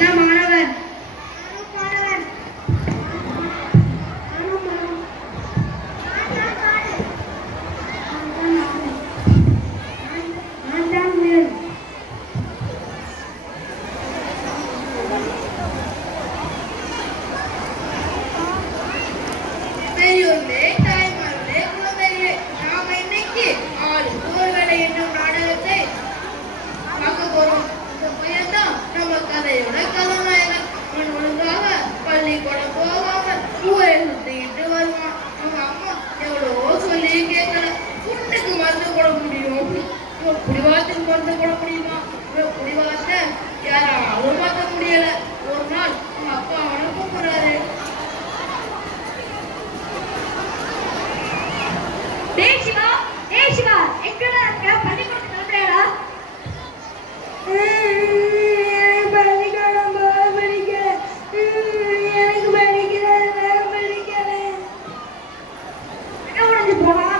நான் மாணவன். பெரியோர்களே, தாய்மார்களே, குழந்தைகளே, நாம இன்னைக்கு ஆளுக்கு ஒரு வேலை என்னும் நாடகத்தை பார்க்க போறோம். இந்த பையன் தான் நம்ம கதையோட கதாநாயகன். அவன் ஒழுங்காக பள்ளிக்கூடம் போகாம ஊரை சுத்திக்கிட்டு வருவான். அவங்க அம்மா எவ்வளவோ சொல்லி கேட்கல. புண்ணுக்கு மருந்து போட முடியும், குடிவாரத்துக்கு மருந்து போட முடியுமா? குடிவாரத்தை யாராலும் பார்க்க முடியல. ஒரு நாள் அவங்க அப்பா அவனை கூப்பிடுறாரு.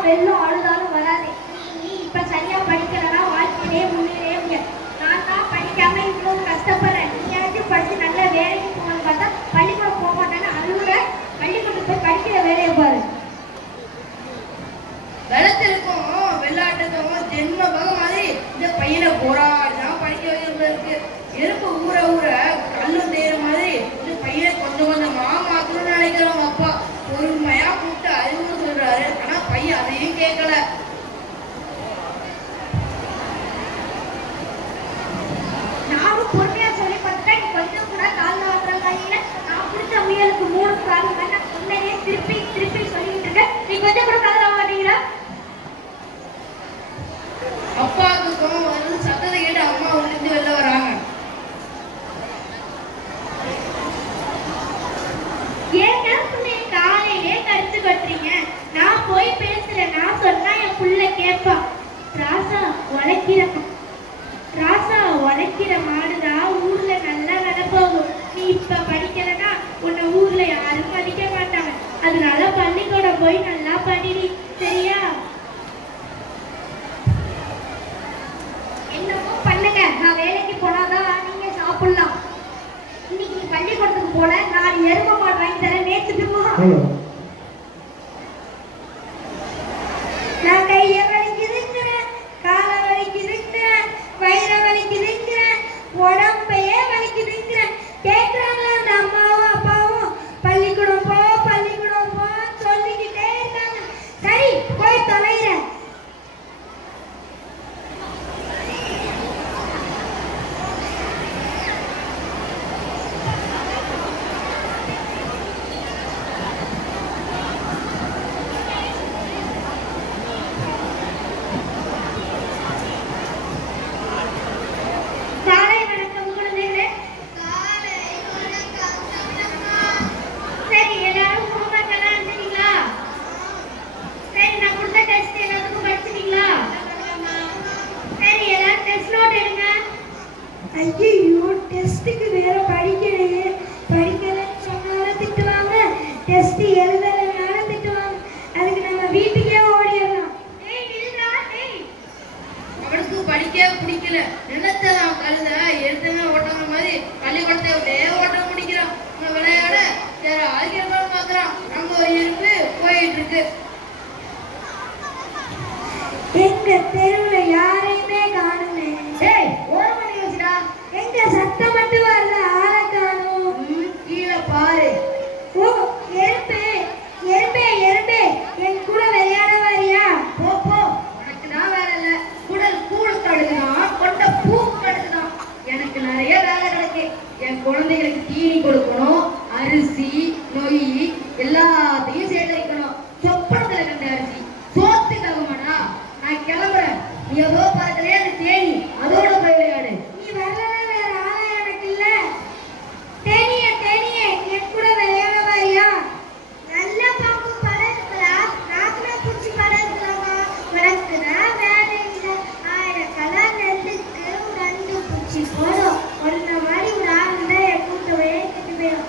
வெள்ளம் அழுதாலும் வராது. நீ இப்ப சரியா படிக்கிறனா வாழ்க்கையிலே முன்னேறவே முடியாது. நான் தான் படிக்காம இவ்வளவு கஷ்டப்படுறேன். நீயாச்சும் படிச்சு நல்ல வேலைக்கு போகணும்னு பார்த்தா பள்ளிக்கூடம் போக மாட்டேன்னு அழுகுற. பள்ளிக்கூடம் போய் படிக்கிற வேலையை பாரு. வெள்ளத்திற்கும் வெள்ளாட்டுக்கும் ஜென்ம பகம் மாதிரி இந்த பையனை போராடிதான் படிக்க வைக்கிறது இருக்கு. எறும்பு ஊற ஊற கல்லும் தேயிற மாதிரி இந்த பையனை கொஞ்சம் கொஞ்சமா மாத்தணும்னு நினைக்கிறவங்க அப்பா பொறுமையா கூப்பிட்டு அறிவுரை சொல்றாரு. ஆனா பையன் அதையும் கேட்கல. நானும் பொறுமையா சொல்லி பார்த்துட்டேன். நீ கொஞ்சம் கூட காலில் வாங்குற கையில நான் பிடிச்ச முயலுக்கு 3 கால் முன்னாடியே திருப்பி திருப்பி சொல்லிட்டு இருக்கேன். நீ கொஞ்சம் கூட காலில் வாங்க மாட்டீங்களா? அப்பாவுக்கு கோவம் வந்து சத்தத்தை கேட்டு அம்மா உள்ளிருந்து வெளில வராங்க. ஏங்க புள்ளைய காலையிலே கடிச்சு கட்டுறீங்க? நான் போய் பேசுறேன். நான் சொன்னா என் புள்ள கேட்பா. ராசா உழைக்கிற மாடுதான் ஊர்ல நல்லா வேலை போகும். நீ இப்ப படிக்கலன்னா உன்னை ஊர்ல யாரும் படிக்க மாட்டாங்க. அதனால பள்ளிக்கூடம் போய் நல்லா படிடி, சரியா? என்னமோ பண்ணுங்க. நான் வேலைக்கு போனாதான் நீங்க சாப்பிடலாம். இன்னைக்கு பள்ளிக்கூடத்துக்கு போல 4 எருமை மாடு வாங்கி தரேன். நேற்றுமா நான் கைய வலிக்குதுங்கிறேன், காலை வலிக்குதுங்கிறேன், வயிற வலிக்குதுங்கிறேன், உடம்பையே வலிக்குதுங்கிறேன். கேட்கிறாங்களா அந்த அம்மாவும் அப்பாவும்? பள்ளிக்கூடம் போ சொல்லிக்கிட்டே இருக்காங்க. சரி, போய் தொலைகிறேன். ஐயோ, டெஸ்ட்டுக்கு வேற படிக்கலையே. படிக்கலன்னு சொன்னாலும் திட்டுவாங்க, டெஸ்ட் எழுதலைனாலும் திட்டுவாங்க. அதுக்கு நம்ம வீட்டுக்கே ஓடிடலாம். அவனுக்கு படிக்க பிடிக்கல. நினைச்சதான் கழுத எழுத்துமே ஓட்டாத மாதிரி பள்ளிக்கூடத்தை ஒரே ஓட்ட முடிக்கிறான். விளையாட வேற ஆகியவர்கள் பாக்குறான். நம்ம ஒரு இருப்பு போயிட்டு இருக்கு. எங்க தெருவுல யாரையுமே காணுமே. எங்க சத்தம் மட்டும் வரல, ஆளை காணும். கீழே பாரு. ஓ, எறும்பே என் கூட விளையாட வரியா? போ உனக்கு நான் வேலை இல்ல. குடல் கூழ் கடுக்குதான், கொண்ட பூ கடுக்குதான். எனக்கு நிறைய வேலை கிடக்கு. என் குழந்தைகளுக்கு தீனி கொடுக்கணும், அரிசி நொய் எல்லாத்தையும் சேகரிக்கணும். சொப்பனத்துல கண்ட அரிசி சோத்துக்காக மாட்டா. நான் கிளம்புறேன். நீ ஏதோ பார்க்கலையே அந்த தேனி, அதோட போய் விளையாடு. நீ வரலன்னா வேற ஆளா எனக்கு இல்ல. தேனியே என் கூட விளையாட வரியா? நல்ல பாம்பு படம் இருக்கலாம், நாக்குல பூச்சி படம் இருக்கலாமா? உனக்குதான் வேலை இல்லை. 1000 கலர் நெல்லுக்கு 2 பூச்சி போதும். ஒன்ன மாதிரி ஒரு ஆள் இருந்தா என் கூட்டமே கெட்டு போயிடும்.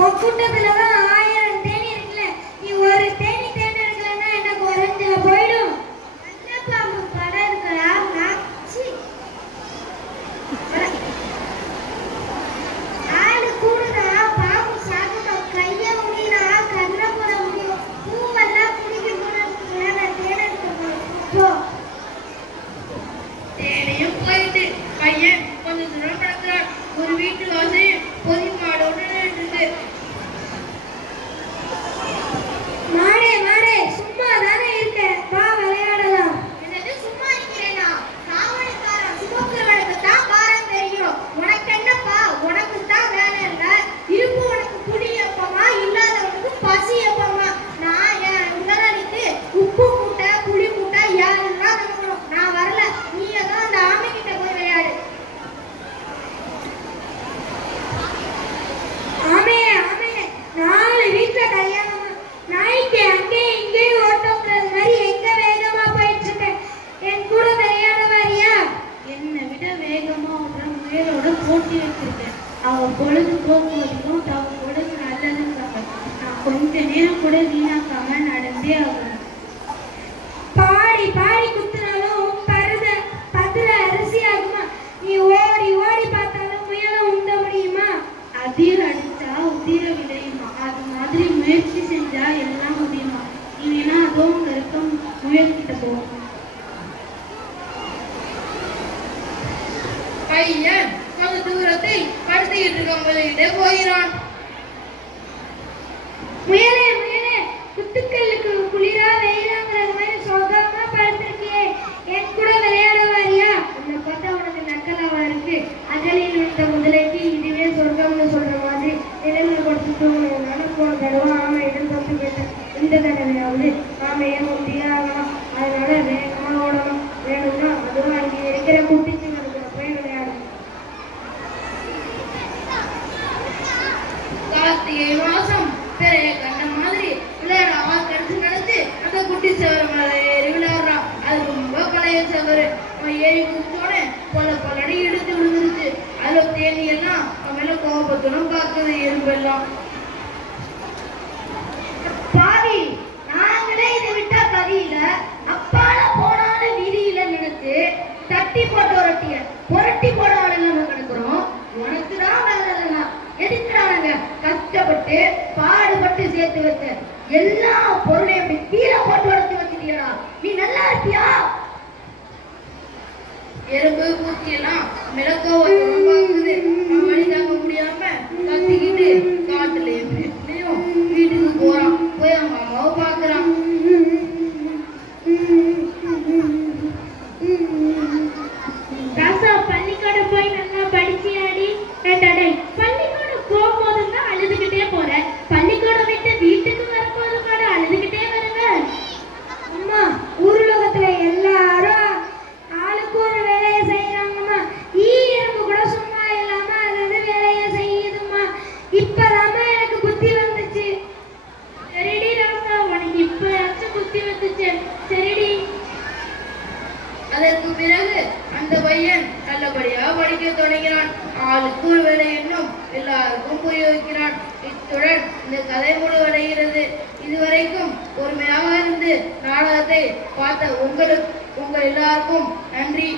உன் கூட்டத்துலதான் 1000 தேனி இருக்குல்ல, நீ ஒரு தேனி தேர்ந்தெடுக்கலன்னா என்ன குறைஞ்சல போயிடும். நல்ல பாம்பு படம் இருக்கலாம். வேலையும் போயிட்டு பையன் கொஞ்சம் தூரம் நடக்கிறான். ஒரு வீட்டு வாசலில் பொதி மாடோடு நின்றுட்டு, மாடே மாடே சும்மா தானே இருக்க, வா விளையாடலாம். என்னது சும்மா இருக்கிறேனா? காவல்காரன் சுமக்கிறவனுக்கு தான் பாரம் தெரியும். உனக்கு என்னப்பா? உனக்கு தான் வேலை இல்லை. இருப்பு உனக்கு புடி எப்பமா, இல்லாதவனுக்கு பசி எப்பமா? நான் என் முதலாளிக்கு உப்பு மூட்டை புளி மூட்டை யாருன்னா தரணும். நான் வரல. நீ தான் அந்த ஆமை கிட்ட போய் விளையாடு. ஆமே ஆமே, 4 வீட்டுல கல்யாணமா, நாய்க்கு அங்கே இங்கே ஓட்டோங்கிறது மாதிரி எங்க வேகமா போயிட்டு இருக்க, என் கூட விளையாட வரியா? என்னை விட வேகமா ஒரு முயலோட போட்டி வச்சிருக்கேன். அவ பொழுது போக்குவதையும் தவ பொழுது நல்லதுங்காங்க. நான் கொஞ்ச நேரம் கூட வீணாக்காம நடந்தே ஆகணும். பாடி பாடி குத்துனாலும் பதுர அரிசி ஆகுமா? நீ ஓடி ஓடி பார்த்தாலும் முயலை உண்ட முடியுமா? அதிர் அடிச்சா உதிர விளையுமா? அது மாதிரி முயற்சி செஞ்சா எல்லாம் முடியுமா? நீ வேணா அதோ அங்க இருக்க முயல்கிட்ட போ. பையன் கொஞ்ச தூரத்தில் படுத்துக்கிட்டு இருக்க முதலிட்டே போகிறான். முயலே முயலே, குத்துக்கல்லுக்கு குளிரா வெயிலாங்கிறது மாதிரி சொகமா படுத்திருக்கியே, என் கூட விளையாட வரியா? உன்னை பார்த்தா உனக்கு நக்கலாவா இருக்கு? அகலில் விட்ட முதலைக்கு இதுவே சொர்க்கம்னு சொல்ற மாதிரி நிழல்ல கொடுத்து தூங்கணும். நானும் போன தடவை ஆமை இடம் தப்பு கேட்டேன். இந்த தடவையாவது ஆமையை முந்தியே ஆகணும். அதனால வேகமா ஓடணும். வேணும்னா அதுவும் அங்கே இருக்கிற குட்டிச்சுங்களுக்கு போய் விளையாடணும். கார்த்திகை மாசம் பெரிய கண்ட மாதிரி விளையாட ஆள் கடிச்சு நடந்து அந்த குட்டி சவர மேல ஏறி விளையாடுறான். அது ரொம்ப பழைய சவரு. அவன் ஏறி குதிச்சோடனே பலடி எடுத்து விழுந்துருச்சு. அதுல தேனி எல்லாம் அவன் மேல கோபத்துடன் பார்க்குது எறும்பெல்லாம். பாவி, நாங்களே இதை விட்டா கதியில அப்பால போனால விதியில நினைச்சு தட்டி போட்டு புரட்டி போட நம்ம கிடக்குறோம். உனக்குதான் வேலை இல்லைனா எதுக்குறாங்க? கஷ்டப்பட்டு பாடுபட்டு சேர்த்து வச்ச எல்லா பொருளையும் அப்படி கீழே போட்டு உடச்சு வச்சுட்டியா? நீ நல்லா இருப்பியா? எறும்பு பூச்சி எல்லாம் மிளக்கோவத்துடன் பார்க்குது. அவன் வழி தாங்க முடியாம கத்திக்கிட்டு காட்டுலயும் வீட்டுலயும் வீட்டுக்கு போறான். போய் அவங்க அம்மாவை பார்க்கறான். ராசா, பள்ளிக்கூடம் போய் நல்லா படிச்சியாடி? ஏட்டாடே, பள்ளிக்கூடம் போகும்போதும் தான் அழுதுகிட்டே போற, பள்ளிக்கூடம் விட்டு வீட்டுக்கு வரும்போது கூட அழுதுகிட்டே வருங்க. அம்மா, ஊருலகத்துல எல்லாரும் ஆளுக்கு ஒரு வேலையை செய்யறாங்கம்மா. எறும்பு கூட சும்மா இல்லாம அது வேலையை செய்யுதும்மா. இப்பதாம்மா எனக்கு புத்தி வந்துச்சு. சரிடி ராசா, உனக்கு இப்பயாச்சும் புத்தி வந்துச்சு. சரிடி. அதற்கு பிறகு அந்த பையன் நல்லபடியா படிக்க தொடங்கினான். ஆளுக்கு ஒரு வேலை என்னும் எல்லாருக்கும் புரிய வைக்கிறான். இத்துடன் இந்த கதை முடிவடைகிறது. இதுவரைக்கும் பொறுமையாக இருந்து நாடகத்தை பார்த்த உங்கள் எல்லாருக்கும் நன்றி.